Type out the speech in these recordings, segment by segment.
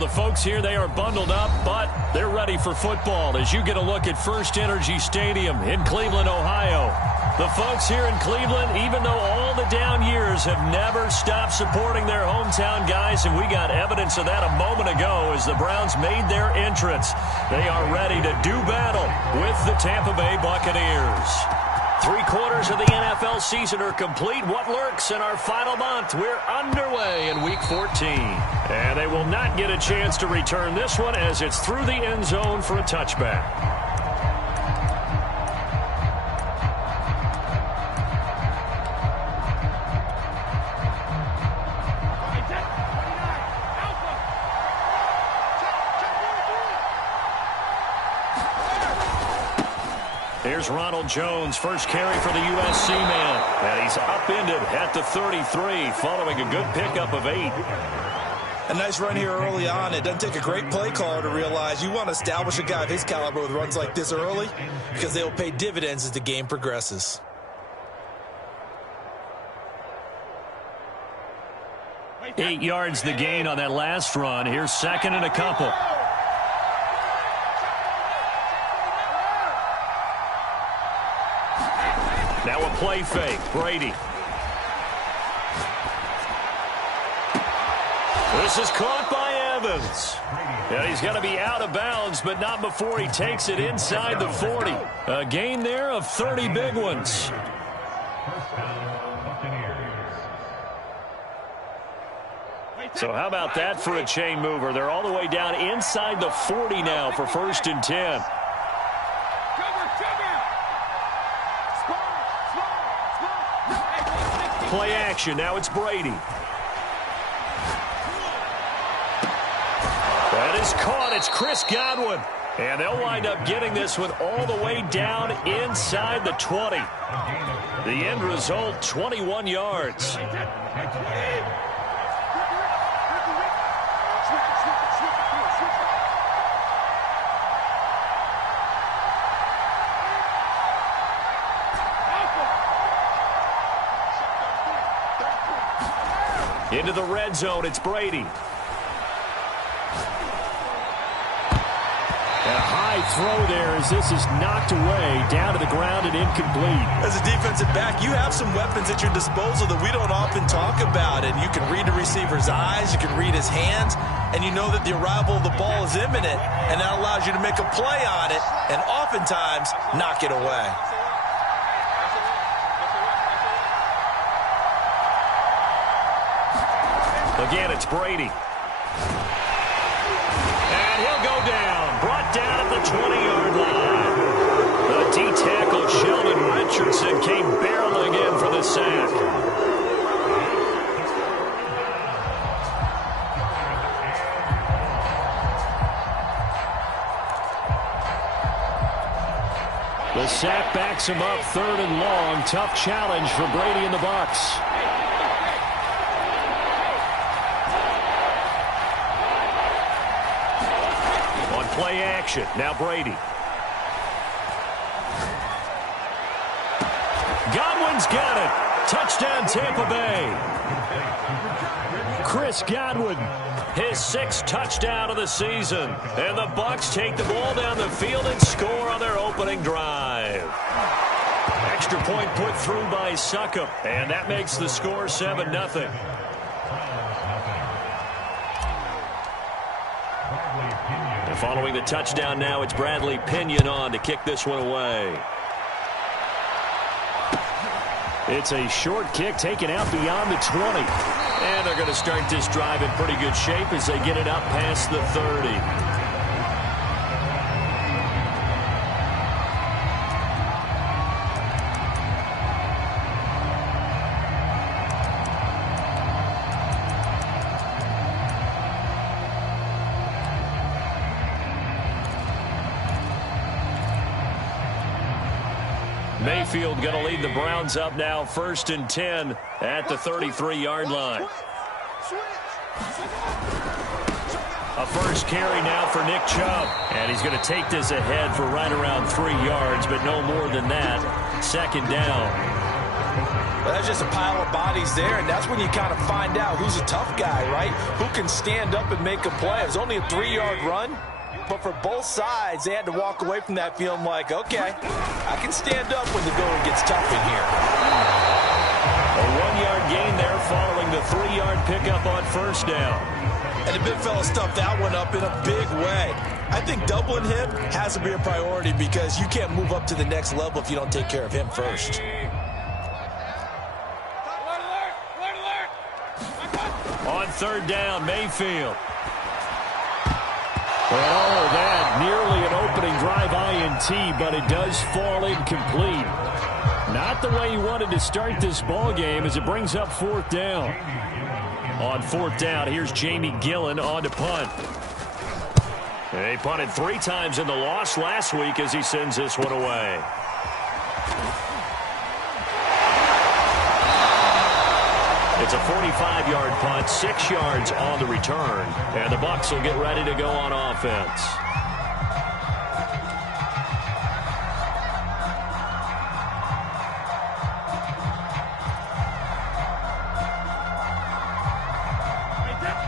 The folks here, they are bundled up, but they're ready for football as you get a look at First Energy Stadium in Cleveland, Ohio. The folks here in Cleveland, even though all the down years, have never stopped supporting their hometown guys, and we got evidence of that a moment ago as the Browns made their entrance. They are ready to do battle with the Tampa Bay Buccaneers. 3/4 of the NFL season are complete. What lurks in our final month? We're underway in Week 14. And they will not get a chance to return this one as it's through the end zone for a touchback. Here's Ronald Jones, first carry for the USC man. And he's upended at the 33 following a good pickup of 8. A nice run here early on. It doesn't take a great play caller to realize you want to establish a guy of his caliber with runs like this early because they will pay dividends as the game progresses. Eight yards the gain on that last run. Here's second and a couple. Now a play fake. Brady. This is caught by Evans. And he's going to be out of bounds, but not before he takes it inside the 40. A gain there of 30 big ones. So how about that for a chain mover? They're all the way down inside the 40 now for 1st and 10. Play action. Now it's Brady. That is caught. It's Chris Godwin. And they'll wind up getting this one all the way down inside the 20. The end result, 21 yards. Into the red zone, it's Brady. And a high throw there as this is knocked away, down to the ground and incomplete. As a defensive back, you have some weapons at your disposal that we don't often talk about. And you can read the receiver's eyes, you can read his hands, and you know that the arrival of the ball is imminent, and that allows you to make a play on it and oftentimes knock it away. Again, it's Brady. And he'll go down. Brought down at the 20-yard line. The D-tackle, Sheldon Richardson, came barreling in for the sack. The sack backs him up 3rd and long. Tough challenge for Brady and the Bucs. Play action. Now Brady. Godwin's got it. Touchdown Tampa Bay. Chris Godwin, his 6th touchdown of the season. And the Bucs take the ball down the field and score on their opening drive. Extra point put through by Succop. And that makes the score 7-0. Following the touchdown now, it's Bradley Pinion on to kick this one away. It's a short kick taken out beyond the 20. And they're going to start this drive in pretty good shape as they get it up past the 30. Mayfield going to lead the Browns up now, 1st and 10 at the 33-yard line. A first carry now for Nick Chubb. And he's going to take this ahead for right around 3 yards, but no more than that. 2nd down. That's just a pile of bodies there, and that's when you kind of find out who's a tough guy, right? Who can stand up and make a play. It was only a 3-yard run, but for both sides, they had to walk away from that feeling like, okay, I can stand up when the going gets tough in here. A 1-yard gain there following the 3-yard pickup on first down. And the big fella stuffed that one up in a big way. I think doubling him has to be a priority because you can't move up to the next level if you don't take care of him first. On third down, Mayfield. Oh, that nearly an opening drive INT, but it does fall incomplete. Not the way he wanted to start this ball game as it brings up fourth down. On fourth down, here's Jamie Gillen on to punt. They punted 3 times in the loss last week as he sends this one away. It's a 45-yard punt, 6 yards on the return, and the Bucs will get ready to go on offense.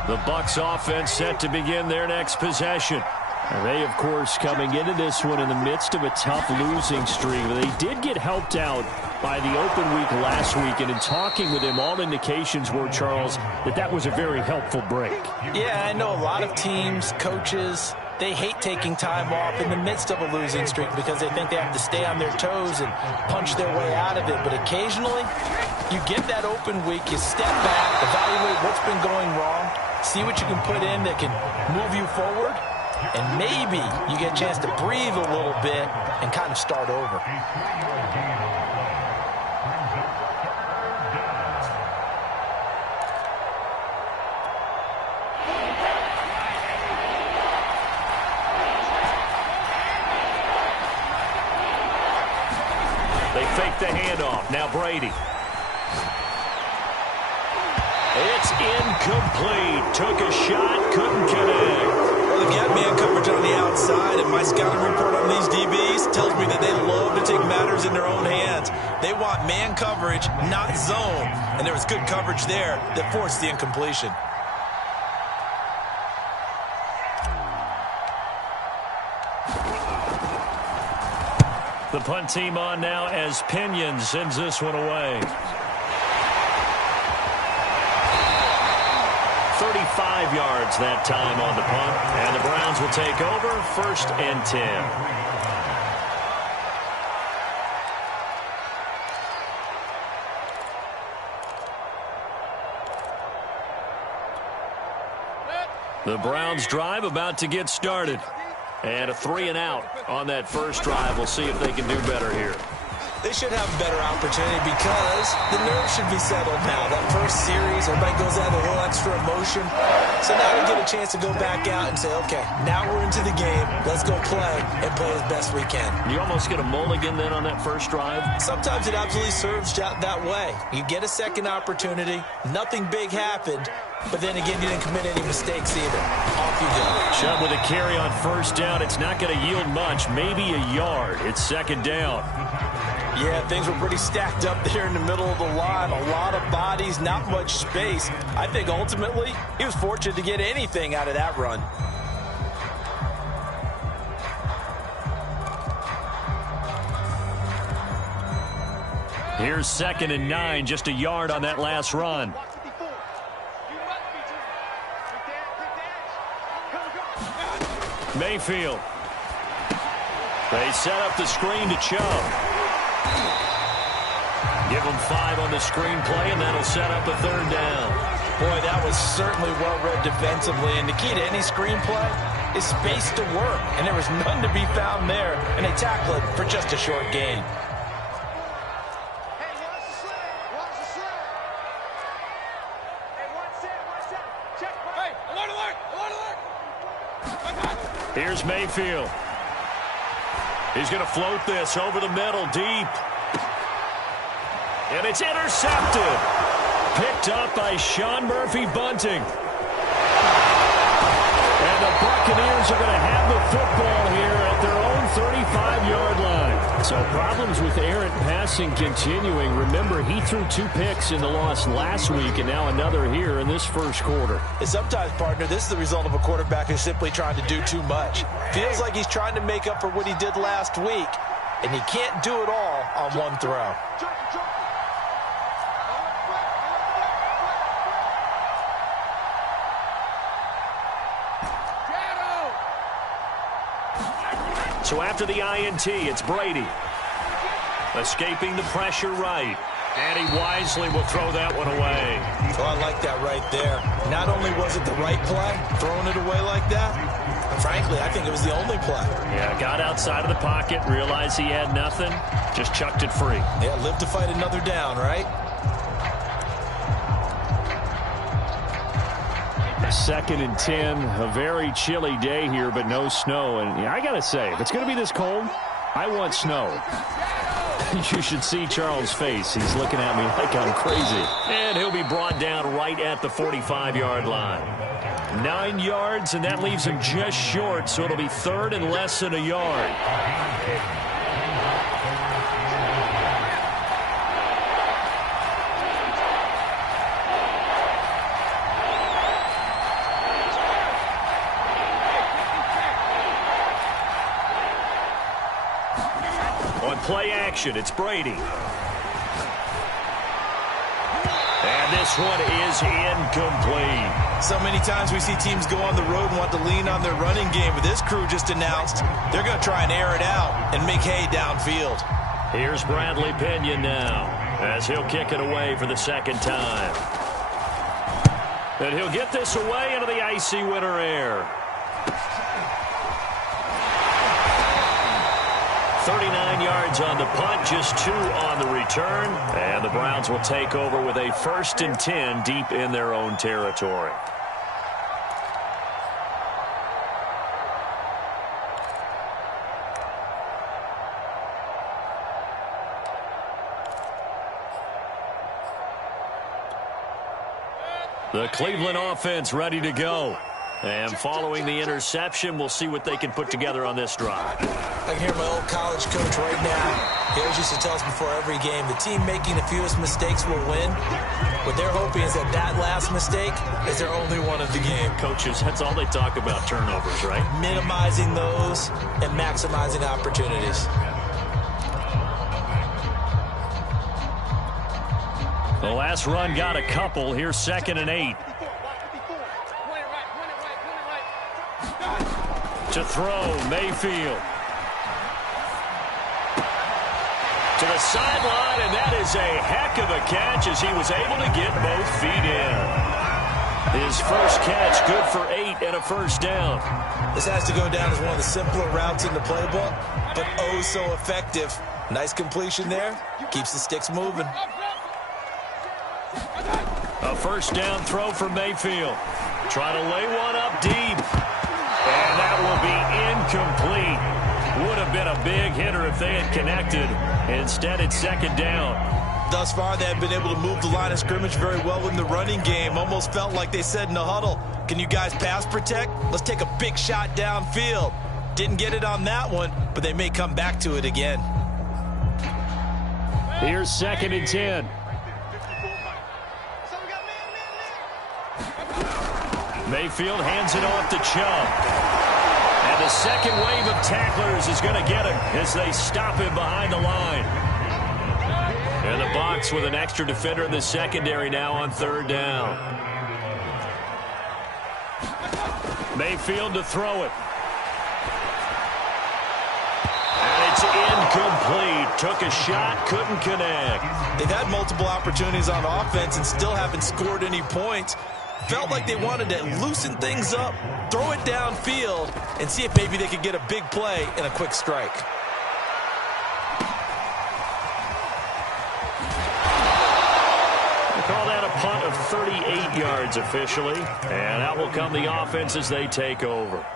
The Bucs offense set to begin their next possession. And they, of course, coming into this one in the midst of a tough losing streak. They did get helped out by the open week last week, and in talking with him, all indications were, Charles, that was a very helpful break. Yeah, I know a lot of teams, coaches, they hate taking time off in the midst of a losing streak because they think they have to stay on their toes and punch their way out of it. But occasionally, you get that open week, you step back, evaluate what's been going wrong, see what you can put in that can move you forward, and maybe you get a chance to breathe a little bit and kind of start over. They fake the handoff. Now Brady. It's incomplete. Took a shot, couldn't connect. Well, they've got man coverage on the outside, and my scouting report on these DBs tells me that they love to take matters in their own hands. They want man coverage, not zone. And there was good coverage there that forced the incompletion. The punt team on now as Pinion sends this one away. 35 yards that time on the punt, and the Browns will take over, 1st and 10. The Browns drive about to get started. And a 3-and-out on that first drive. We'll see if they can do better here. They should have a better opportunity because the nerves should be settled now. That first series, everybody goes out with a little extra emotion. So now we get a chance to go back out and say, okay, now we're into the game. Let's go play and play as best we can. You almost get a mulligan then on that first drive? Sometimes it absolutely serves that way. You get a second opportunity. Nothing big happened. But then again, you didn't commit any mistakes either. Off you go. Chubb with a carry on first down. It's not going to yield much, maybe a yard. It's 2nd down. Yeah, things were pretty stacked up there in the middle of the line. A lot of bodies, not much space. I think ultimately he was fortunate to get anything out of that run. Here's 2nd and 9, just a yard on that last run. Mayfield. They set up the screen to Chubb. Give them 5 on the screen play, and that'll set up a 3rd down. Boy, that was certainly well read defensively, and the key to any screenplay is space to work, and there was none to be found there, and they tackled it for just a short gain. Here's Mayfield. He's going to float this over the middle, deep. And it's intercepted. Picked up by Sean Murphy-Bunting. And the Buccaneers are going to have the football here at their own 35-yard line. So problems with errant passing continuing. Remember, he threw 2 picks in the loss last week, and now another here in this first quarter. And sometimes, partner, this is the result of a quarterback who's simply trying to do too much. Feels like he's trying to make up for what he did last week, and he can't do it all on one throw. So after the INT, it's Brady. Escaping the pressure right. And he wisely will throw that one away. Oh, I like that right there. Not only was it the right play, throwing it away like that, but frankly, I think it was the only play. Yeah, got outside of the pocket, realized he had nothing, just chucked it free. Yeah, live to fight another down, right? Second and 10, a very chilly day here, but no snow. And I got to say, if it's going to be this cold, I want snow. You should see Charles' face. He's looking at me like I'm crazy. And he'll be brought down right at the 45-yard line. 9 yards, and that leaves him just short, so it'll be third and less than a yard. Play action, it's Brady. And this one is incomplete. So many times we see teams go on the road and want to lean on their running game, but this crew just announced they're going to try and air it out and make hay downfield. Here's Bradley Pinion now, as he'll kick it away for the second time. And he'll get this away into the icy winter air. 39 yards on the punt, just 2 on the return. And the Browns will take over with a 1st and 10 deep in their own territory. The Cleveland offense ready to go. And following the interception, we'll see what they can put together on this drive. I can hear my old college coach right now. He always used to tell us before every game, the team making the fewest mistakes will win. What they're hoping is that that last mistake is their only one of the game. Coaches, that's all they talk about, turnovers, right? Minimizing those and maximizing opportunities. The last run got a couple. Here's 2nd and 8. To throw, Mayfield. To the sideline, and that is a heck of a catch as he was able to get both feet in. His first catch, good for 8 and a first down. This has to go down as one of the simpler routes in the playbook, but oh so effective. Nice completion there. Keeps the sticks moving. A first down throw for Mayfield. Try to lay one up deep. And that will be incomplete. Would have been a big hitter if they had connected. Instead, it's 2nd down. Thus far, they have been able to move the line of scrimmage very well in the running game. Almost felt like they said in the huddle, can you guys pass protect? Let's take a big shot downfield. Didn't get it on that one, but they may come back to it again. Here's 2nd and 10. Mayfield hands it off to Chubb. And the second wave of tacklers is going to get him as they stop him behind the line. And the Bucs with an extra defender in the secondary now on 3rd down. Mayfield to throw it. And it's incomplete. Took a shot, couldn't connect. They've had multiple opportunities on offense and still haven't scored any points. Felt like they wanted to loosen things up, throw it downfield, and see if maybe they could get a big play and a quick strike. They call that a punt of 38 yards officially, and out will come the offense as they take over.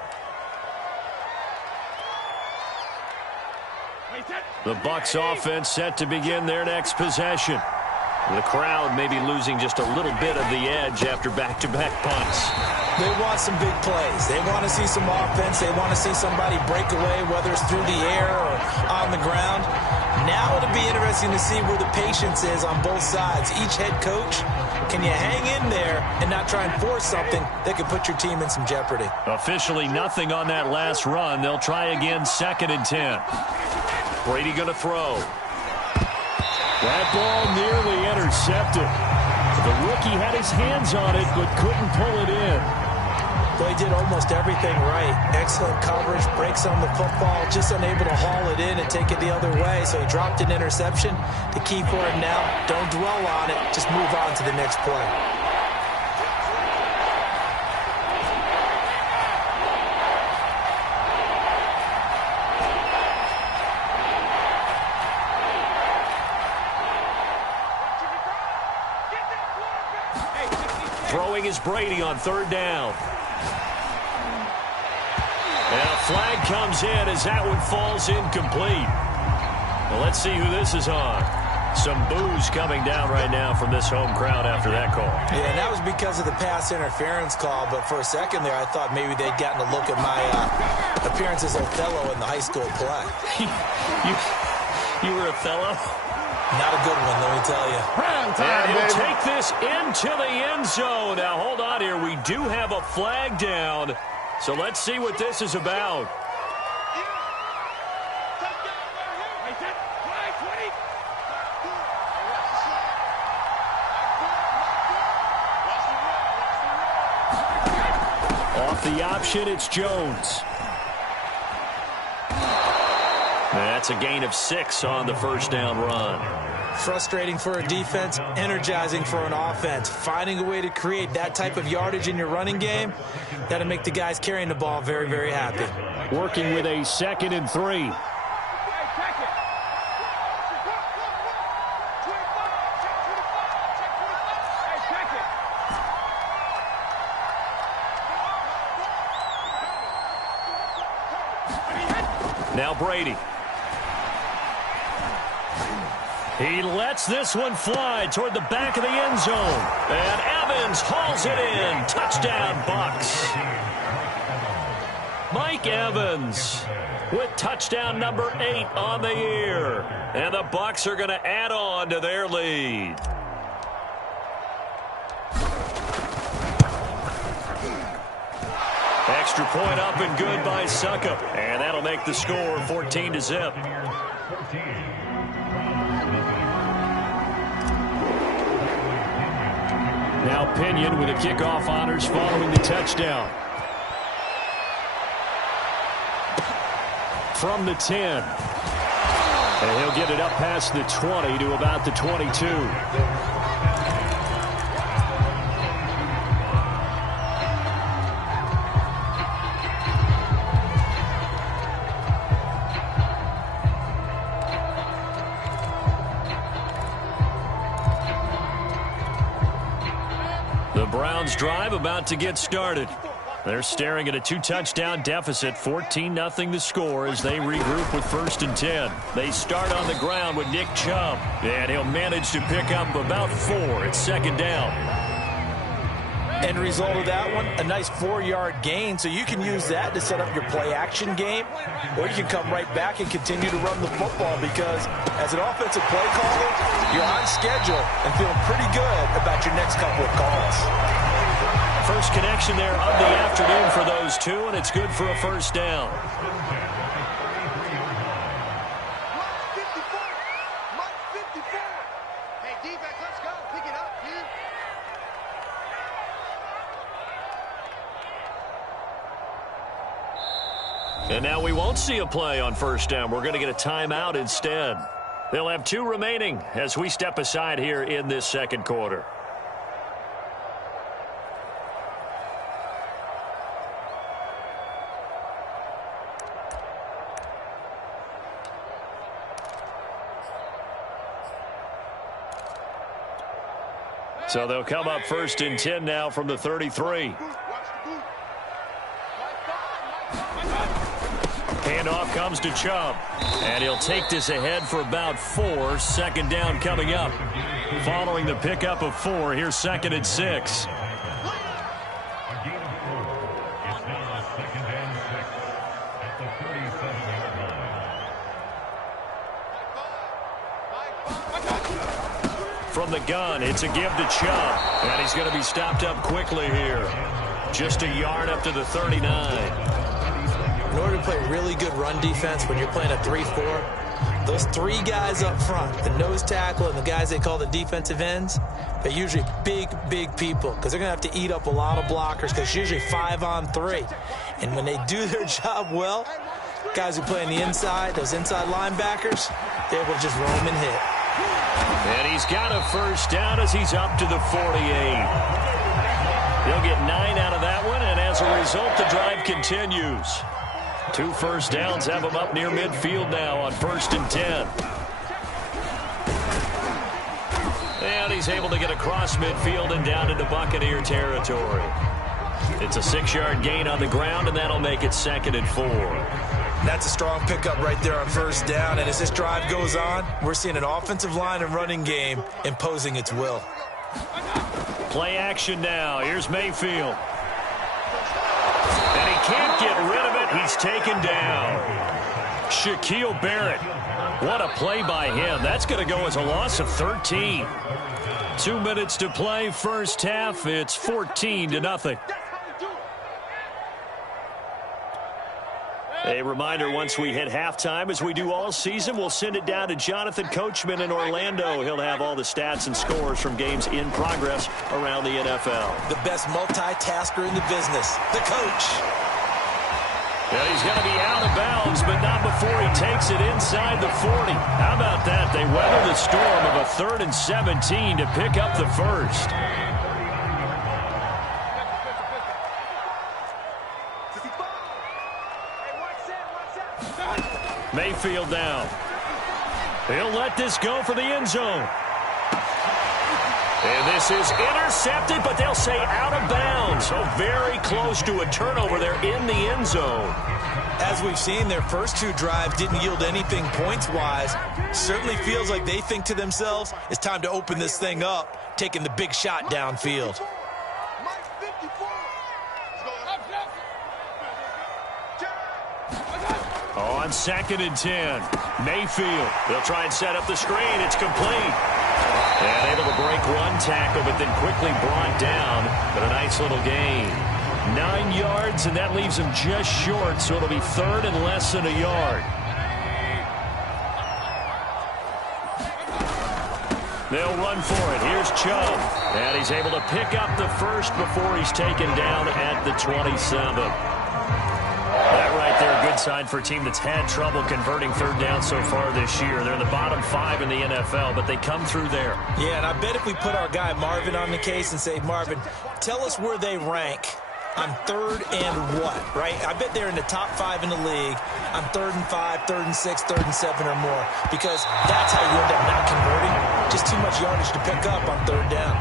The Bucs offense set to begin their next possession. The crowd maybe losing just a little bit of the edge after back-to-back punts. They want some big plays. They want to see some offense. They want to see somebody break away, whether it's through the air or on the ground. Now it'll be interesting to see where the patience is on both sides. Each head coach, can you hang in there and not try and force something that could put your team in some jeopardy? Officially nothing on that last run. They'll try again, 2nd and 10. Brady going to throw. That ball nearly intercepted. The rookie had his hands on it but couldn't pull it in. Well, he did almost everything right. Excellent coverage, breaks on the football, just unable to haul it in and take it the other way. So he dropped an interception. The key for him now, don't dwell on it. Just move on to the next play. Throwing is Brady on 3rd down. And a flag comes in as that one falls incomplete. Well, let's see who this is on. Some boos coming down right now from this home crowd after that call. Yeah, and that was because of the pass interference call, but for a second there, I thought maybe they'd gotten a look at my appearance as Othello in the high school play. You were Othello? Not a good one, let me tell you. And he'll take this into the end zone. Now, hold on here. We do have a flag down. So let's see what this is about. Off the option, it's Jones. That's a gain of 6 on the 1st down run. Frustrating for a defense, energizing for an offense. Finding a way to create that type of yardage in your running game, that'll make the guys carrying the ball very, very happy. Working with a 2nd and 3. Now Brady. He lets this one fly toward the back of the end zone. And Evans hauls it in. Touchdown, Bucks. Mike Evans with touchdown number 8 on the year. And the Bucks are going to add on to their lead. Extra point up and good by Suckup. And that'll make the score 14-0. Now Pinion with the kickoff honors following the touchdown. From the 10. And he'll get it up past the 20 to about the 22. The Browns drive about to get started. They're staring at a 2-touchdown deficit, 14-0 the score as they regroup with 1st and 10. They start on the ground with Nick Chubb, and he'll manage to pick up about 4 at 2nd down. End result of that one, a nice 4-yard gain, so you can use that to set up your play-action game, or you can come right back and continue to run the football because as an offensive play caller, you're on schedule and feeling pretty good about your next couple of calls. First connection there of the afternoon for those two, and it's good for a 1st down. And now we won't see a play on 1st down. We're going to get a timeout instead. They'll have 2 remaining as we step aside here in this 2nd quarter. So they'll come up 1st and 10 now from the 33. Handoff comes to Chubb. And he'll take this ahead for about 4. Second down coming up. Following the pickup of 4, here's 2nd and 6. From the gun, it's a give to Chubb. And he's going to be stopped up quickly here. Just a yard up to the 39. In order to play really good run defense when you're playing a 3-4, those 3 guys up front, the nose tackle and the guys they call the defensive ends, they're usually big people because they're going to have to eat up a lot of blockers because it's usually 5-on-3. And when they do their job well, guys who play on the inside, those inside linebackers, they're able to just roam and hit. And he's got a first down as he's up to the 48. He'll get 9 out of that one, and as a result, the drive continues. 2 first downs have him up near midfield now on 1st and 10. And he's able to get across midfield and down into Buccaneer territory. It's a 6-yard gain on the ground, and that'll make it 2nd and 4. That's a strong pickup right there on 1st down, and as this drive goes on, we're seeing an offensive line and running game imposing its will. Play action now. Here's Mayfield. And he can't get rid of it. He's taken down. Shaquille Barrett. What a play by him. That's going to go as a loss of 13. 2 minutes to play, first half. It's 14-0. A reminder, once we hit halftime, as we do all season, we'll send it down to Jonathan Coachman in Orlando. He'll have all the stats and scores from games in progress around the NFL. The best multitasker in the business, the coach. Yeah, he's going to be out of bounds, but not before he takes it inside the 40. How about that? They weather the storm of a 3rd and 17 to pick up the first. Mayfield down. He'll let this go for the end zone. And this is intercepted, but they'll say out of bounds. So very close to a turnover there in the end zone. As we've seen, their first 2 drives didn't yield anything points-wise. Certainly feels like they think to themselves, it's time to open this thing up, taking the big shot downfield. On 2nd and 10, Mayfield. They'll try and set up the screen. It's complete. And able to break 1 tackle, but then quickly brought down. But a nice little gain. 9 yards, and that leaves him just short, so it'll be 3rd and less than a yard. They'll run for it. Here's Chubb. And he's able to pick up the first before he's taken down at the 27. That right there, a good sign for a team that's had trouble converting 3rd down so far this year. They're in the bottom 5 in the NFL, but they come through there. Yeah, and I bet if we put our guy Marvin on the case and say, Marvin, tell us where they rank on 3rd and what, right? I bet they're in the top 5 in the league on 3rd and 5, 3rd and 6, 3rd and 7 or more, because that's how you end up not converting. Just too much yardage to pick up on 3rd down.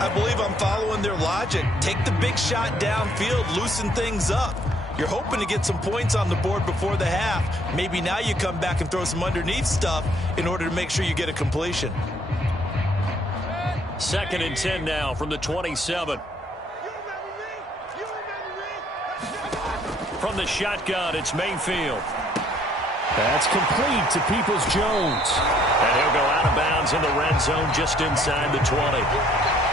I believe I'm following their logic. Take the big shot downfield, loosen things up. You're hoping to get some points on the board before the half. Maybe now you come back and throw some underneath stuff in order to make sure you get a completion. 2nd and 10 now from the 27. From the shotgun, it's Mayfield. That's complete to Peoples-Jones. And he'll go out of bounds in the red zone just inside the 20.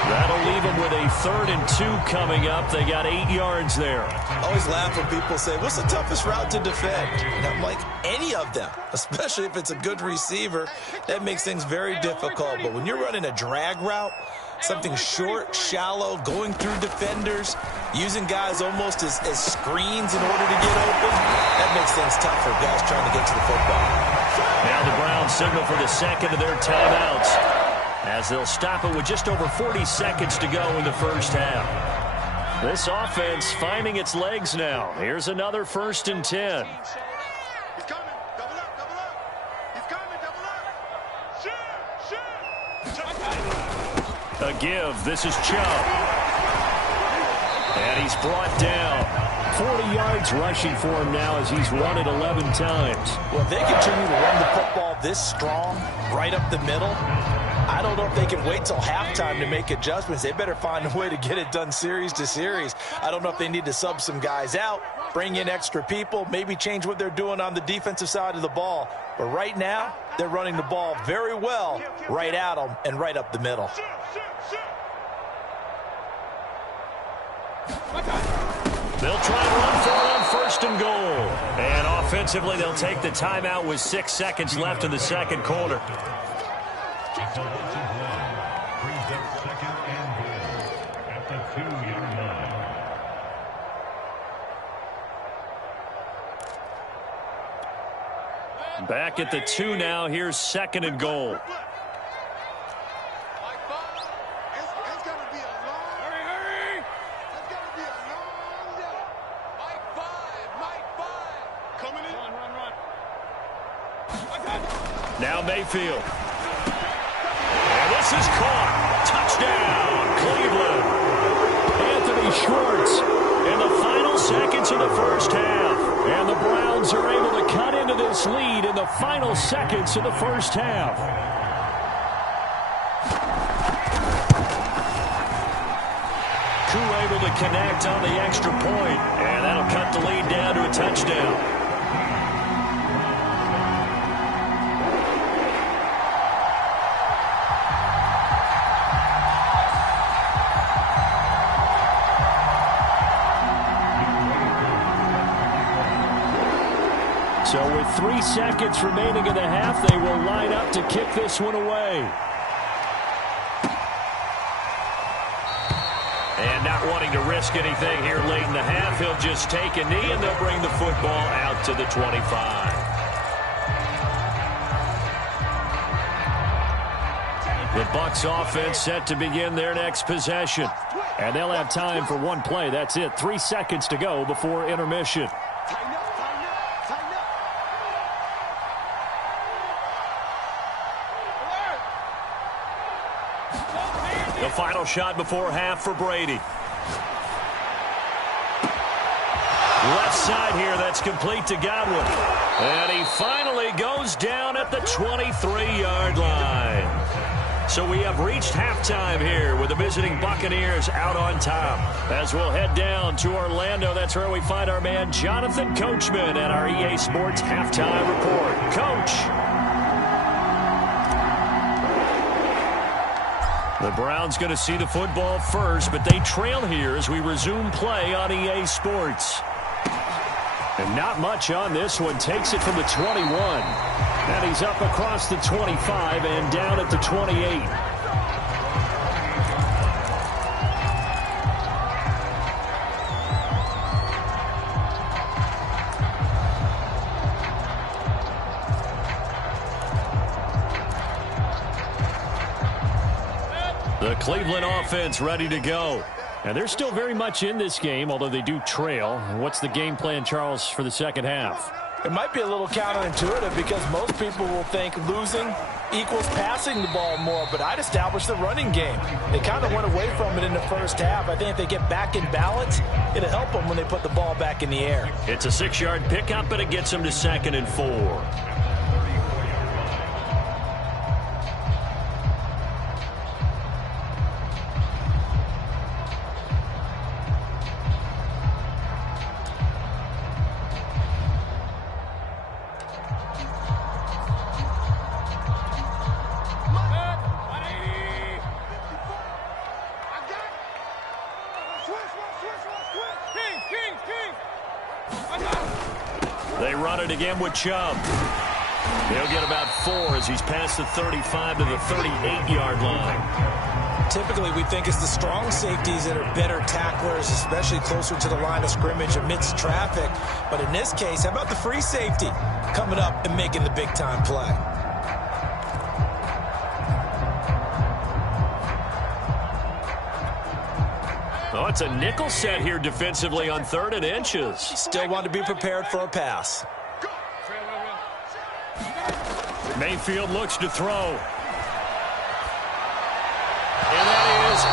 That'll leave them with a 3rd and 2 coming up. They got 8 yards there. I always laugh when people say, what's the toughest route to defend? And I'm like, any of them, especially if it's a good receiver. That makes things very difficult. But when you're running a drag route, something short, shallow, going through defenders, using guys almost as screens in order to get open, that makes things tough for guys trying to get to the football. Now the Browns signal for the 2nd of their timeouts, as they'll stop it with just over 40 seconds to go in the first half. This offense finding its legs now. Here's another 1st and 10. He's coming. Double up, double up. He's coming, double up. Shoot. A give. This is Chubb. And he's brought down. 40 yards rushing for him now as he's run it 11 times. Well, if they continue to run the football this strong, right up the middle, I don't know if they can wait till halftime to make adjustments. They better find a way to get it done series to series. I don't know if they need to sub some guys out, bring in extra people, maybe change what they're doing on the defensive side of the ball. But right now, they're running the ball very well right at them and right up the middle. They'll try and run for it on first and goal. And offensively, they'll take the timeout with 6 seconds left in the second quarter. Back at the 2 now. Here's second and goal. Now Mayfield. And this is caught. Touchdown, Cleveland. Anthony Schwartz in the final seconds of the first half. And the Browns are able to cut into this lead in the final seconds of the first half. Koo able to connect on the extra point. And that'll cut the lead down to a touchdown. So with 3 seconds remaining in the half, they will line up to kick this one away. And not wanting to risk anything here late in the half, he'll just take a knee and they'll bring the football out to the 25. The Bucs offense set to begin their next possession. And they'll have time for one play. That's it. 3 seconds to go before intermission. The final shot before half for Brady. Left side here, that's complete to Godwin. And he finally goes down at the 23-yard line. So we have reached halftime here with the visiting Buccaneers out on top. As we'll head down to Orlando, that's where we find our man Jonathan Coachman at our EA Sports Halftime Report. Coach. The Browns going to see the football first, but they trail here as we resume play on EA Sports. And not much on this one. Takes it from the 21. And he's up across the 25 and down at the 28. The Cleveland offense ready to go. And they're still very much in this game, although they do trail. What's the game plan, Charles, for the second half? It might be a little counterintuitive because most people will think losing equals passing the ball more, but I'd establish the running game. They kind of went away from it in the first half. I think if they get back in balance, it'll help them when they put the ball back in the air. It's a 6-yard pickup, and it gets them to 2nd and 4. They run it again with Chubb. He'll get about 4 as he's past the 35 to the 38-yard line. Typically, we think it's the strong safeties that are better tacklers, especially closer to the line of scrimmage amidst traffic. But in this case, how about the free safety coming up and making the big-time play? Oh, it's a nickel set here defensively on 3rd and inches. Still want to be prepared for a pass. Mayfield looks to throw. And that is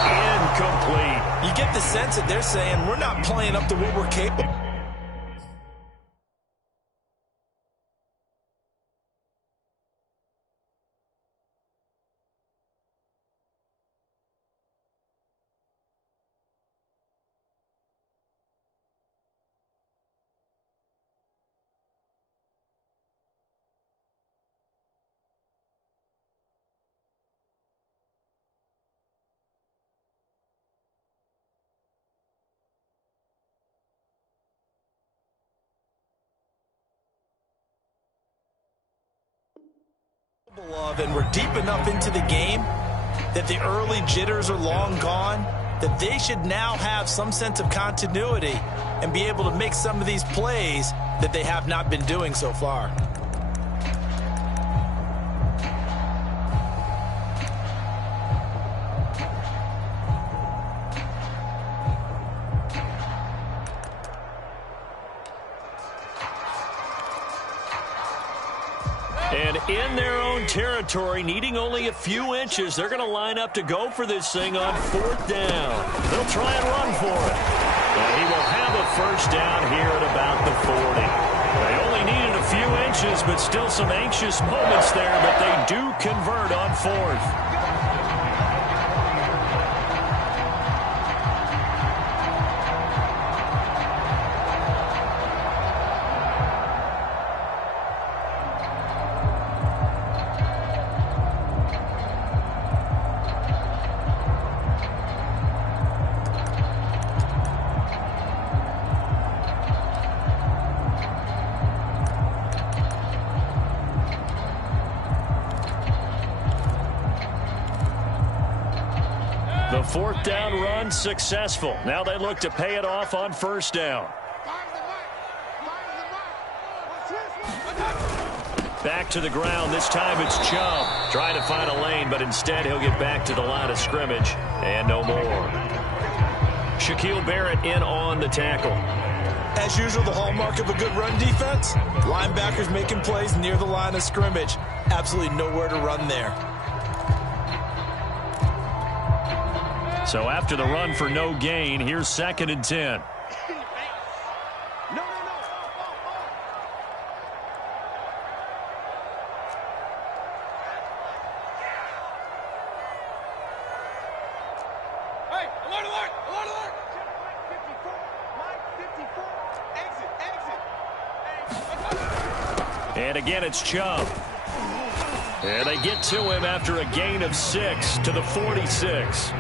incomplete. You get the sense that they're saying we're not playing up to what we're capable. And we're deep enough into the game that the early jitters are long gone, that they should now have some sense of continuity and be able to make some of these plays that they have not been doing so far. And in their own territory, needing only a few inches, they're going to line up to go for this thing on 4th down. They'll try and run for it. And he will have a first down here at about the 40. They only needed a few inches, but still some anxious moments there, but they do convert on 4th. The 4th down run successful. Now they look to pay it off on 1st down. Back to the ground. This time it's Chubb. Trying to find a lane, but instead he'll get back to the line of scrimmage. And no more. Shaquille Barrett in on the tackle. As usual, the hallmark of a good run defense, linebackers making plays near the line of scrimmage. Absolutely nowhere to run there. So after the run for no gain, here's 2nd and 10. Hey, alert, alert, alert, alert. Mike 54, exit. And again, it's Chubb. And they get to him after a gain of 6 to the 46.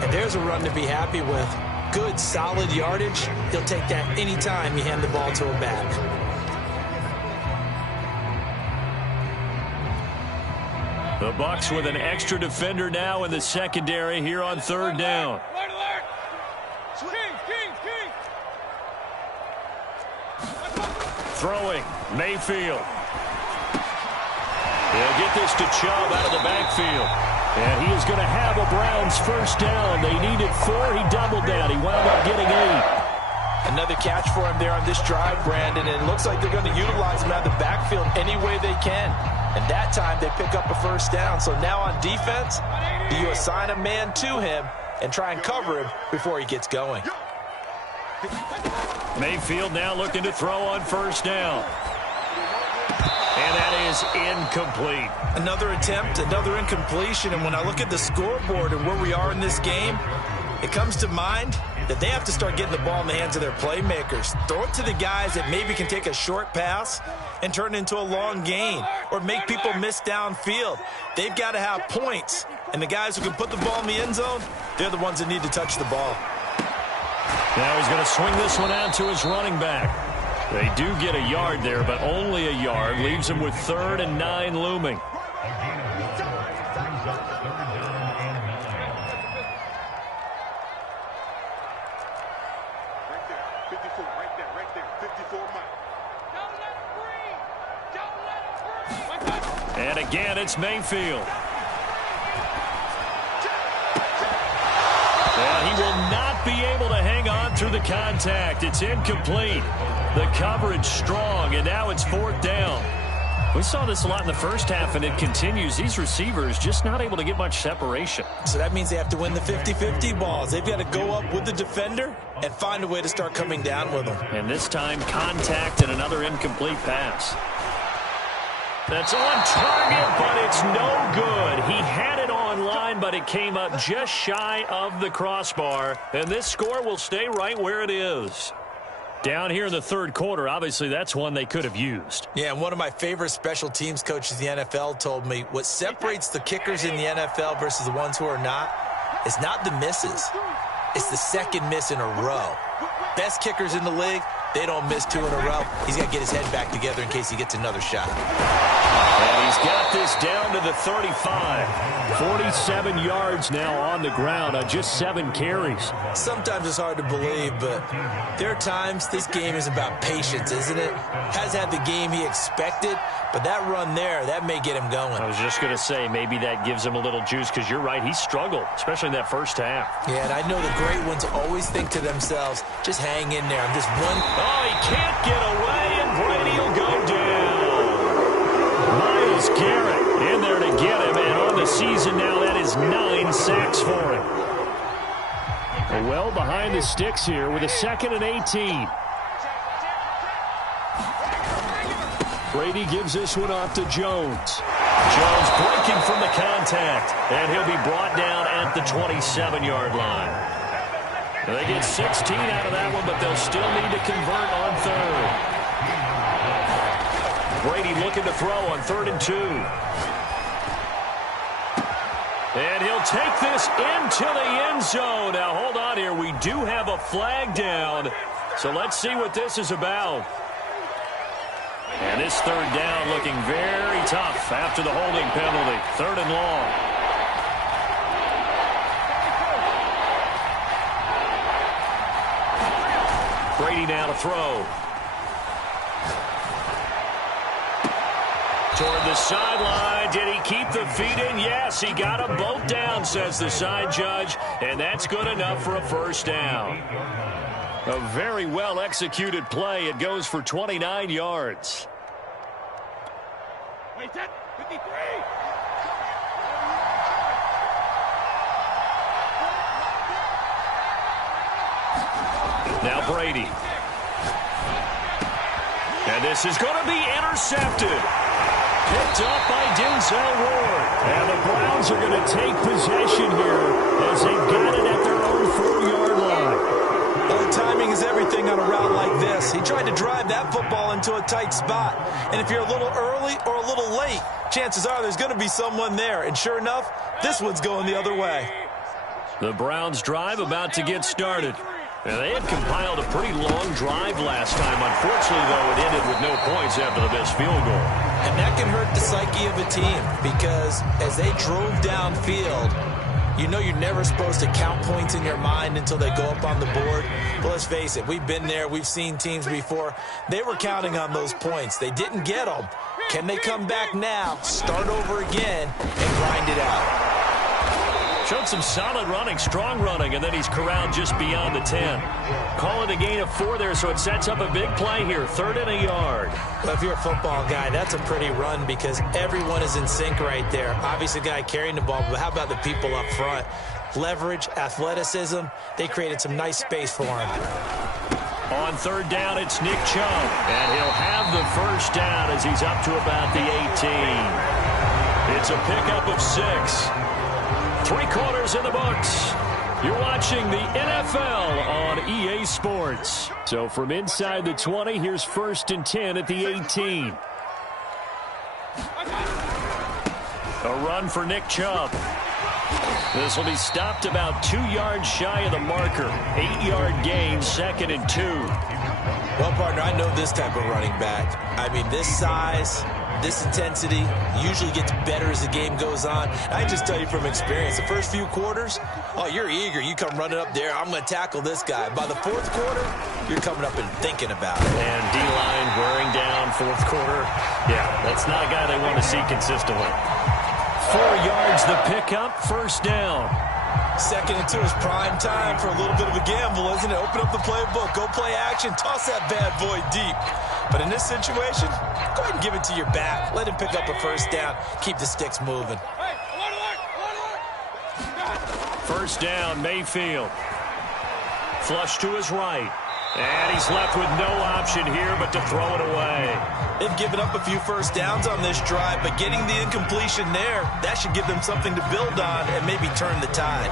And there's a run to be happy with. Good, solid yardage. He'll take that anytime you hand the ball to a back. The Bucs with an extra defender now in the secondary here on 3rd down. Alert, alert. King. Throwing, Mayfield. He'll get this to Chubb out of the backfield. And he is going to have a Browns first down. They needed 4. He doubled down. He wound up getting 8. Another catch for him there on this drive, Brandon. And it looks like they're going to utilize him out of the backfield any way they can. And that time they pick up a first down. So now on defense, you assign a man to him and try and cover him before he gets going. Mayfield now looking to throw on 1st down. And that is incomplete. Another attempt, another incompletion. And when I look at the scoreboard and where we are in this game, it comes to mind that they have to start getting the ball in the hands of their playmakers. Throw it to the guys that maybe can take a short pass and turn it into a long gain or make people miss downfield. They've got to have points. And the guys who can put the ball in the end zone, they're the ones that need to touch the ball. Now he's going to swing this one out to his running back. They do get a yard there, but only a yard. Leaves him with 3rd and 9 looming. And again, it's Mayfield. And he will not be able to hang on through the contact. It's incomplete. The coverage strong, and now it's 4th down. We saw this a lot in the first half, and it continues. These receivers just not able to get much separation. So that means they have to win the 50-50 balls. They've got to go up with the defender and find a way to start coming down with them. And this time, contact and another incomplete pass. That's on target, but it's no good. He had it on line, but it came up just shy of the crossbar. And this score will stay right where it is. Down here in the 3rd quarter, obviously that's one they could have used. Yeah, and one of my favorite special teams coaches in the NFL told me what separates the kickers in the NFL versus the ones who are not is not the misses. It's the second miss in a row. Best kickers in the league, they don't miss 2 in a row. He's got to get his head back together in case he gets another shot. And he's got this down to the 35. 47 yards now on the ground on just 7 carries. Sometimes it's hard to believe, but there are times this game is about patience, isn't it? Has had the game he expected, but that run there, that may get him going. I was just going to say, maybe that gives him a little juice, because you're right, he struggled, especially in that first half. Yeah, and I know the great ones always think to themselves, just hang in there. I'm just one. Oh, he can't get away, and Brady will go down. Myles Garrett in there to get him, and on the season now, that is 9 sacks for him. Well behind the sticks here with a 2nd and 18. Brady gives this one off to Jones. Jones breaking from the contact, and he'll be brought down at the 27-yard line. They get 16 out of that one, but they'll still need to convert on 3rd. Brady looking to throw on 3rd and 2. And he'll take this into the end zone. Now, hold on here. We do have a flag down, so let's see what this is about. And this 3rd down looking very tough after the holding penalty. 3rd and long. Brady now to throw. Toward the sideline. Did he keep the feet in? Yes, he got them both down, says the side judge. And that's good enough for a 1st down. A very well-executed play. It goes for 29 yards. Wait, 53. Now Brady. And this is going to be intercepted. Picked up by Denzel Ward. And the Browns are going to take possession here as they've got it at their own 4-yard line. Well, the timing is everything on a route like this. He tried to drive that football into a tight spot. And if you're a little early or a little late, chances are there's going to be someone there. And sure enough, this one's going the other way. The Browns drive about to get started. And they had compiled a pretty long drive last time. Unfortunately, though, it ended with no points after the missed field goal. And that can hurt the psyche of a team because as they drove downfield, you know you're never supposed to count points in your mind until they go up on the board. But let's face it, we've been there. We've seen teams before. They were counting on those points. They didn't get them. Can they come back now, start over again, and grind it out? Showed some solid running, strong running, and then he's corralled just beyond the 10. Call it a gain of 4 there, so it sets up a big play here. 3rd and a yard. Well, if you're a football guy, that's a pretty run because everyone is in sync right there. Obviously, the guy carrying the ball, but how about the people up front? Leverage, athleticism, they created some nice space for him. On 3rd down, it's Nick Chubb, and he'll have the 1st down as he's up to about the 18. It's a pickup of 6. 3 quarters in the books. You're watching the NFL on EA Sports. So from inside the 20, here's 1st and 10 at the 18. A run for Nick Chubb. This will be stopped about 2 yards shy of the marker. 8-yard gain, 2nd and 2. Well, partner, I know this type of running back. I mean, this size, this intensity usually gets better as the game goes on. I just tell you from experience, the first few quarters, oh, you're eager. You come running up there, I'm going to tackle this guy. By the 4th quarter, you're coming up and thinking about it. And D-line wearing down 4th quarter. Yeah, that's not a guy they want to see consistently. 4 yards the pickup, 1st down. 2nd and 2 is prime time for a little bit of a gamble, isn't it? Open up the playbook, go play action, toss that bad boy deep. But in this situation, go ahead and give it to your back. Let him pick up a 1st down. Keep the sticks moving. 1st down, Mayfield. Flush to his right. And he's left with no option here but to throw it away. They've given up a few 1st downs on this drive, but getting the incompletion there, that should give them something to build on and maybe turn the tide.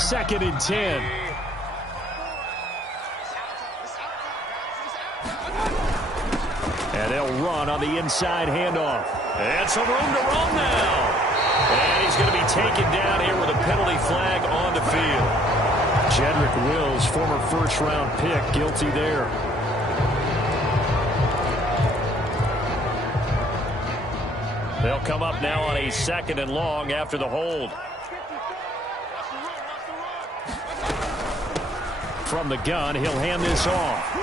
Second and 10. And they'll run on the inside handoff. And some room to run now. And he's going to be taken down here with a penalty flag on the field. Jedrick Wills, former first-round pick, guilty there. They'll come up now on a 2nd and long after the hold. From the gun, he'll hand this off.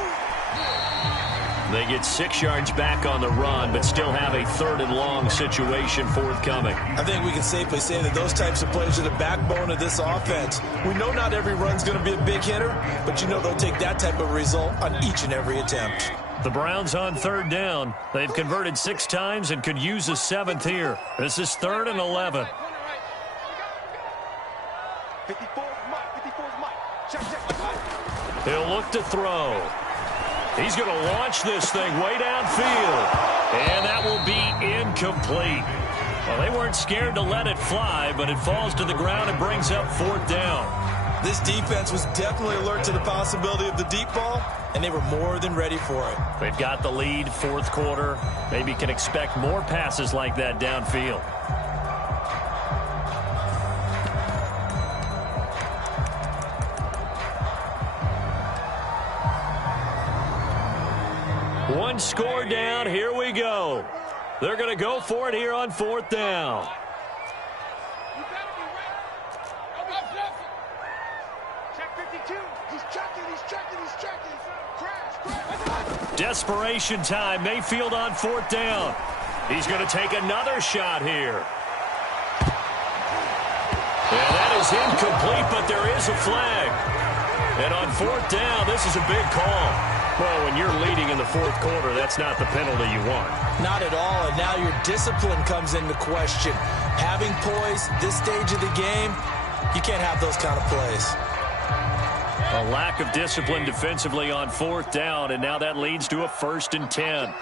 They get 6 yards back on the run, but still have a 3rd and long situation forthcoming. I think we can safely say that those types of plays are the backbone of this offense. We know not every run's going to be a big hitter, but you know they'll take that type of result on each and every attempt. The Browns on 3rd down. They've converted 6 times and could use a 7th here. This is 3rd and 11. 54's Mike. Check. He'll look to throw. He's going to launch this thing way downfield. And that will be incomplete. Well, they weren't scared to let it fly, but it falls to the ground and brings up 4th down. This defense was definitely alert to the possibility of the deep ball, and they were more than ready for it. They've got the lead, 4th quarter. Maybe can expect more passes like that downfield. One score down. Here we go. They're going to go for it here on 4th down. Check 52. He's checking. Crash. Desperation time. Mayfield on 4th down. He's going to take another shot here. And that is incomplete, but there is a flag. And on 4th down, this is a big call. Well, when you're leading in the 4th quarter, that's not the penalty you want. Not at all, and now your discipline comes into question. Having poise this stage of the game, you can't have those kind of plays. A lack of discipline defensively on 4th down, and now that leads to a 1st and 10.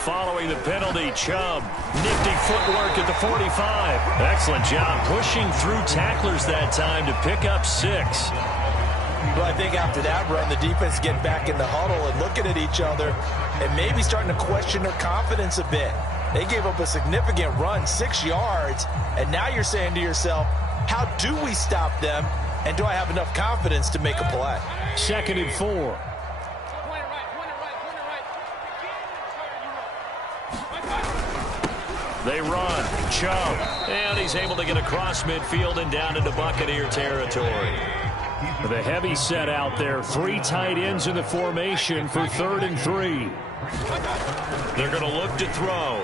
Following the penalty, Chubb. Nifty footwork at the 45. Excellent job pushing through tacklers that time to pick up 6. Well, I think after that run, the defense getting back in the huddle and looking at each other and maybe starting to question their confidence a bit. They gave up a significant run, 6 yards, and now you're saying to yourself, how do we stop them, and do I have enough confidence to make a play? 2nd and 4. They run. Chubb. And he's able to get across midfield and down into Buccaneer territory. The heavy set out there. 3 tight ends in the formation for 3rd and 3. They're going to look to throw.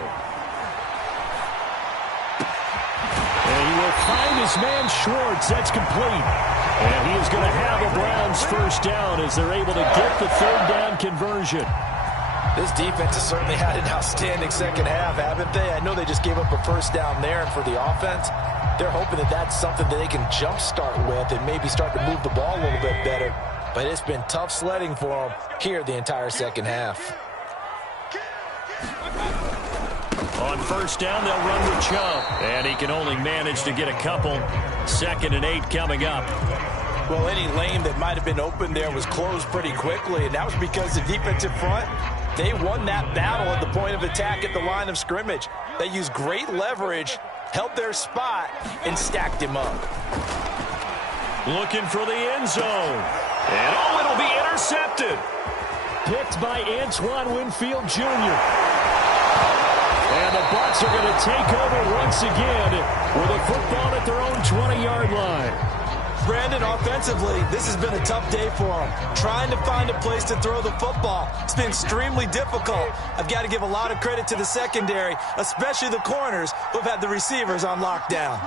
And he will find his man Schwartz. That's complete. And he is going to have a Browns 1st down as they're able to get the 3rd down conversion. This defense has certainly had an outstanding second half, haven't they? I know they just gave up a 1st down there, and for the offense, they're hoping that that's something that they can jumpstart with and maybe start to move the ball a little bit better. But it's been tough sledding for them here the entire second half. On 1st down, they'll run with Chubb. And he can only manage to get a couple. 2nd and 8 coming up. Well, any lane that might have been open there was closed pretty quickly, and that was because the defensive front, they won that battle at the point of attack at the line of scrimmage. They used great leverage, held their spot, and stacked him up. Looking for the end zone. And, oh, it'll be intercepted. Picked by Antoine Winfield Jr. And the Bucs are going to take over once again with a football at their own 20-yard line. Brandon, offensively, this has been a tough day for them. Trying to find a place to throw the football. It's been extremely difficult. I've got to give a lot of credit to the secondary, especially the corners who have had the receivers on lockdown.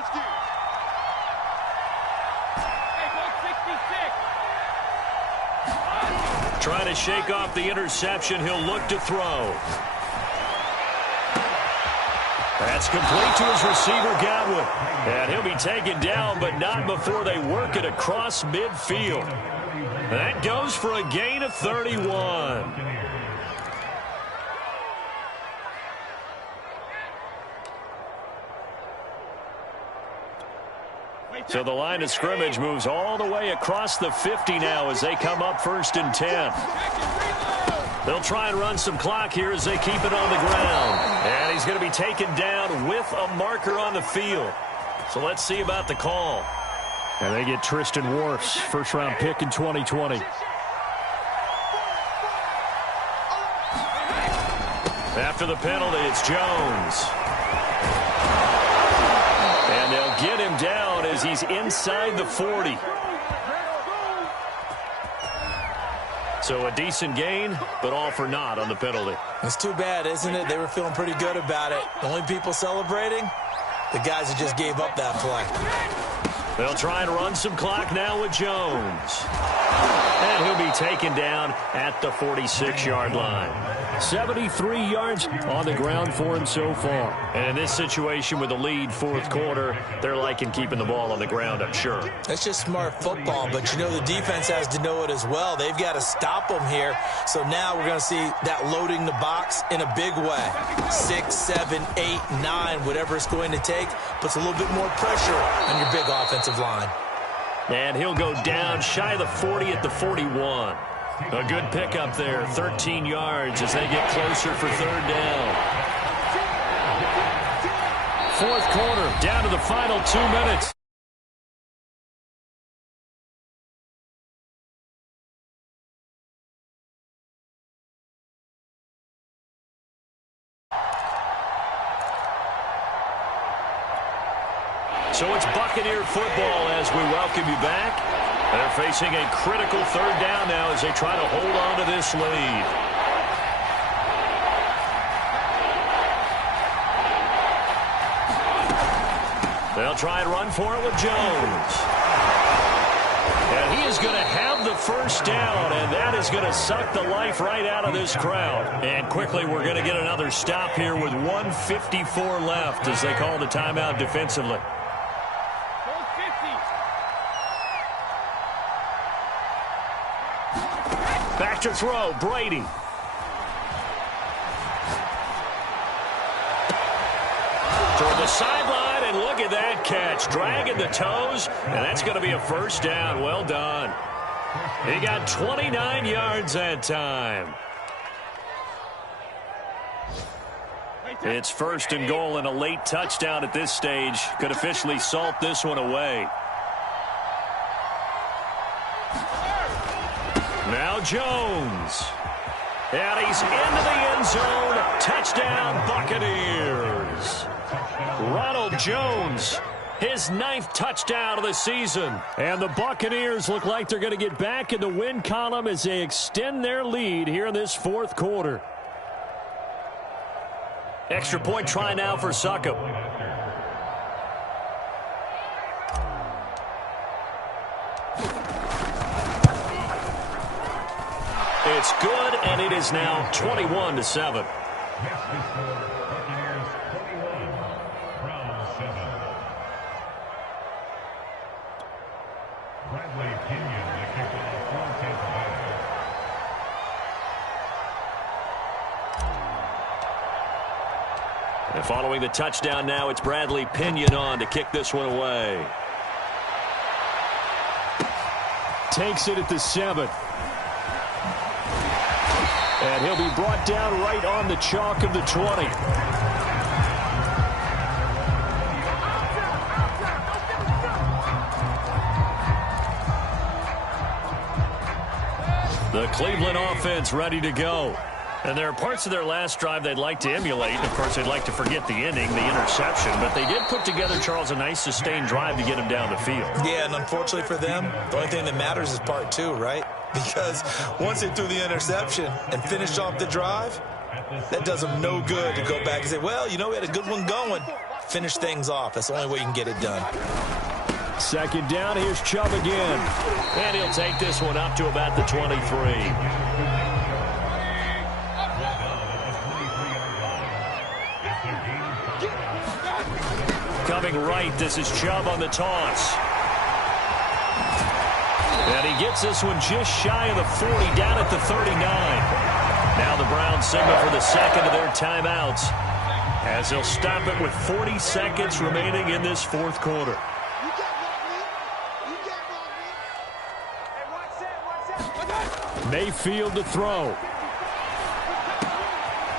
Trying to shake off the interception. He'll look to throw. That's complete to his receiver, Godwin. And he'll be taken down, but not before they work it across midfield. That goes for a gain of 31. So the line of scrimmage moves all the way across the 50 now as they come up 1st and 10. They'll try and run some clock here as they keep it on the ground. And he's going to be taken down with a marker on the field. So let's see about the call. And they get Tristan Wirfs, first-round pick in 2020. After the penalty, it's Jones. And they'll get him down as he's inside the 40. So a decent gain, but all for naught on the penalty. It's too bad, isn't it? They were feeling pretty good about it. The only people celebrating, the guys who just gave up that play. They'll try and run some clock now with Jones. And he'll be taken down at the 46-yard line. 73 yards on the ground for him so far. And in this situation with the lead fourth quarter, they're liking keeping the ball on the ground, I'm sure. That's just smart football, but you know the defense has to know it as well. They've got to stop them here. So now we're going to see that loading the box in a big way. 6, 7, 8, 9, whatever it's going to take, puts a little bit more pressure on your big offensive line. And he'll go down shy of the 40 at the 41. A good pickup there, 13 yards as they get closer for third down. Fourth quarter, down to the final 2 minutes. So it's Buccaneer football as we welcome you back. They're facing a critical third down now as they try to hold on to this lead. They'll try and run for it with Jones. And he is going to have the first down, and that is going to suck the life right out of this crowd. And quickly we're going to get another stop here with 1:54 left as they call the timeout defensively. Back to throw, Brady. Toward the sideline, and look at that catch. Dragging the toes, and that's going to be a first down. Well done. He got 29 yards that time. It's first and goal and a late touchdown at this stage. Could officially salt this one away. Now Jones. And he's into the end zone. Touchdown, Buccaneers. Ronald Jones, his 9th touchdown of the season. And the Buccaneers look like they're going to get back in the win column as they extend their lead here in this fourth quarter. Extra point try now for Succop. It's good, and it is now 21-7. And following the touchdown now, it's Bradley Pinion on to kick this one away. Takes it at the 7. And he'll be brought down right on the chalk of the 20. The Cleveland offense ready to go. And there are parts of their last drive they'd like to emulate. And, of course, they'd like to forget the inning, the interception. But they did put together, Charles, a nice sustained drive to get him down the field. Yeah, and unfortunately for them, the only thing that matters is part 2, right? Because once they threw the interception and finished off the drive, that does them no good to go back and say, well, you know, we had a good one going. Finish things off. That's the only way you can get it done. Second down, here's Chubb again. And he'll take this one up to about the 23. Coming right, this is Chubb on the toss. And he gets this one just shy of the 40, down at the 39. Now the Browns signal for the second of their timeouts, as they'll stop it with 40 seconds remaining in this fourth quarter. Mayfield to throw.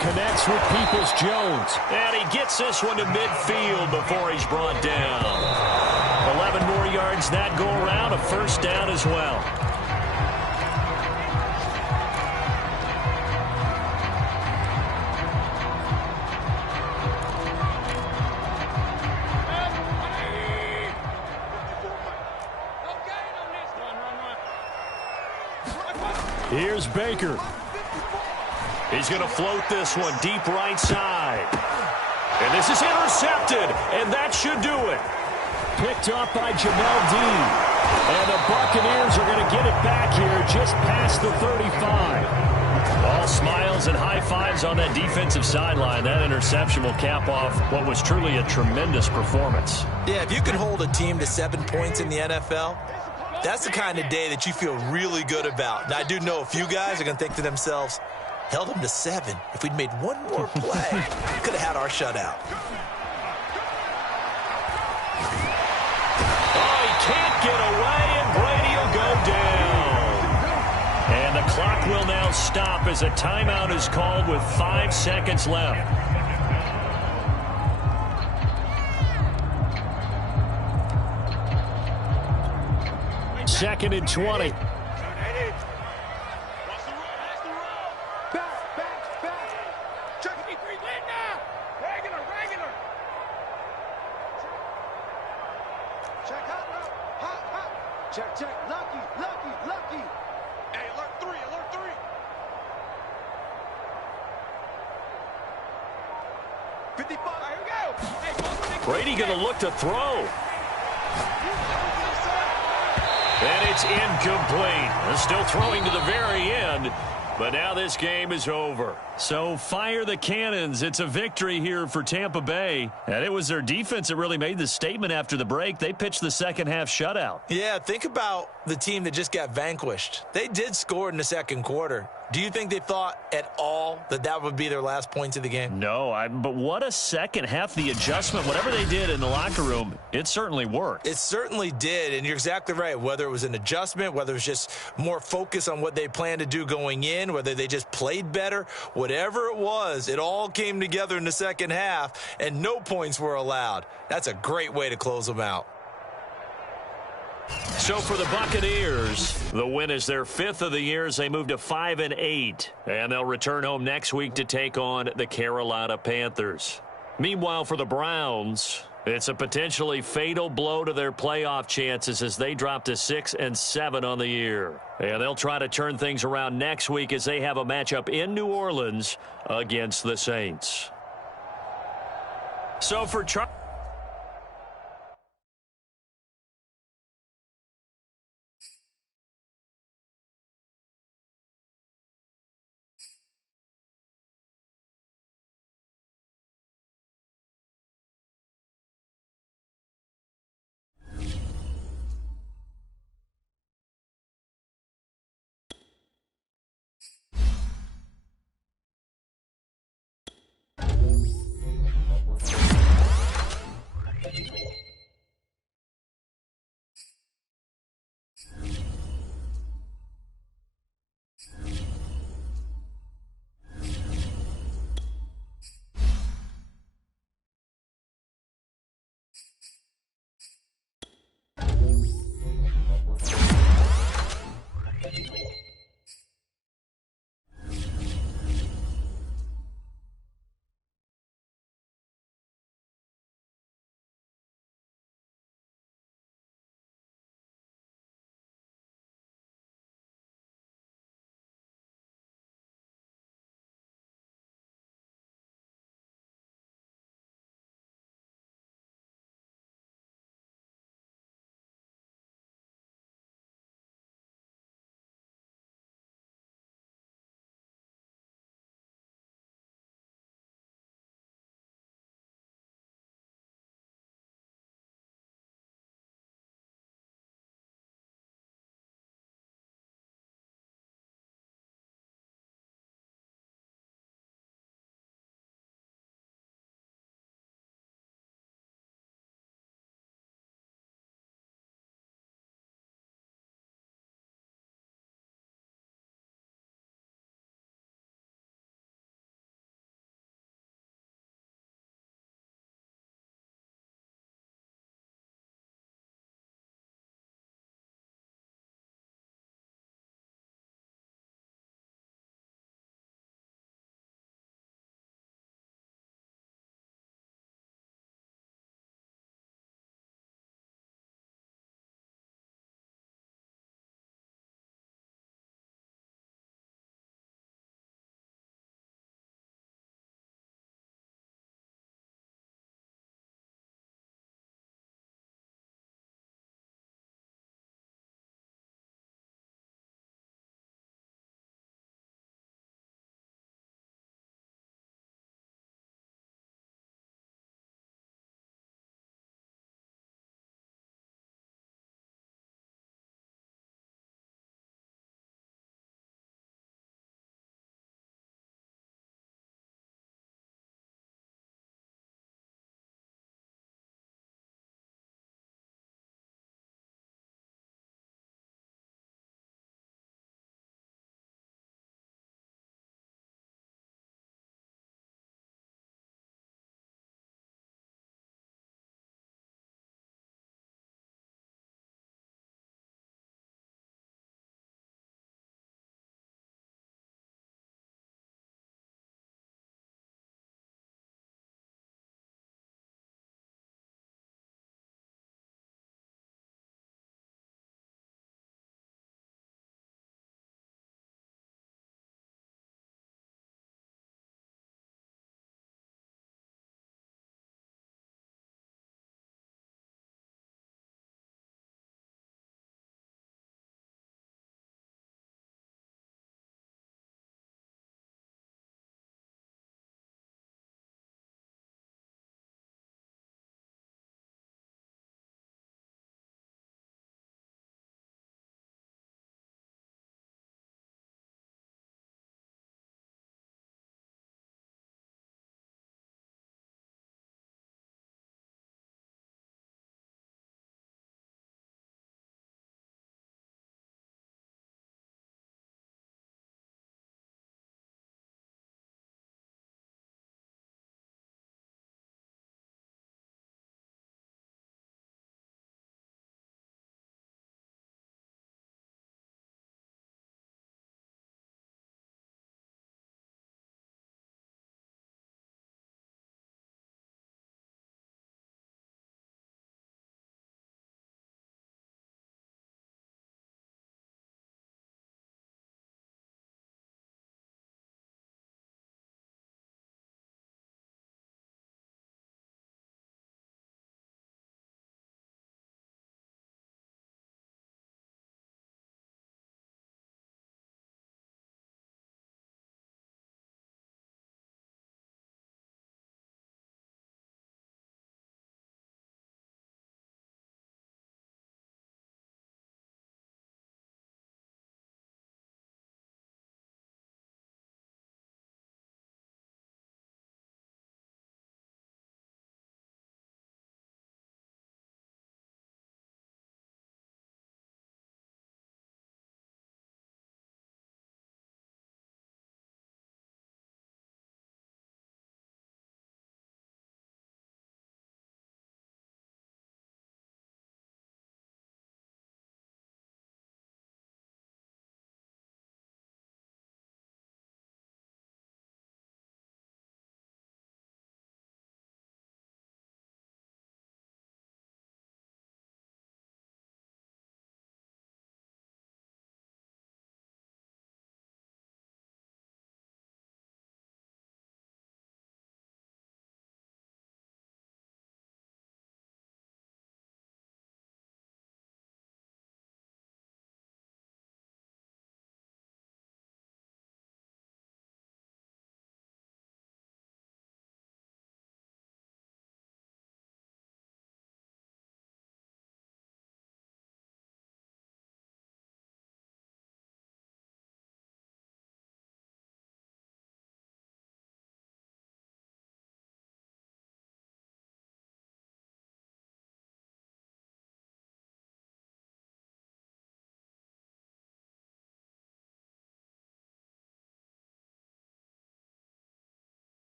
Connects with Peoples-Jones. And he gets this one to midfield before he's brought down. 11 more yards that go around, a first down as well. Here's Baker. He's going to float this one deep right side. And this is intercepted, and that should do it. Picked up by Jamel Dean. And the Buccaneers are going to get it back here just past the 35. All smiles and high fives on that defensive sideline. That interception will cap off what was truly a tremendous performance. Yeah, if you can hold a team to 7 points in the NFL, that's the kind of day that you feel really good about. Now, I do know a few guys are going to think to themselves, held them to 7. If we'd made one more play, we could have had our shutout. Oh, he can't get away, and Brady will go down. And the clock will now stop as a timeout is called with 5 seconds left. Second and 20. Back. Check it. Win now. Regular. Check hot. Check. Lucky. Hey, alert 3. 55. Here we go. Hey, Brady going to look to throw. And it's incomplete. They're still throwing to the very end, but now this game is over. So fire the cannons. It's a victory here for Tampa Bay. And it was their defense that really made the statement after the break. They pitched the second half shutout. Yeah, think about the team that just got vanquished. They did score in the second quarter. Do you think they thought at all that that would be their last points of the game? No, but what a second half. The adjustment, whatever they did in the locker room, it certainly worked. It certainly did, and you're exactly right. Whether it was an adjustment, whether it was just more focus on what they planned to do going in, whether they just played better, whatever it was, it all came together in the second half, and no points were allowed. That's a great way to close them out. So for the Buccaneers, the win is their 5th of the year as they move to 5-8. And they'll return home next week to take on the Carolina Panthers. Meanwhile, for the Browns, it's a potentially fatal blow to their playoff chances as they drop to 6-7 on the year. And they'll try to turn things around next week as they have a matchup in New Orleans against the Saints. So for Charlie.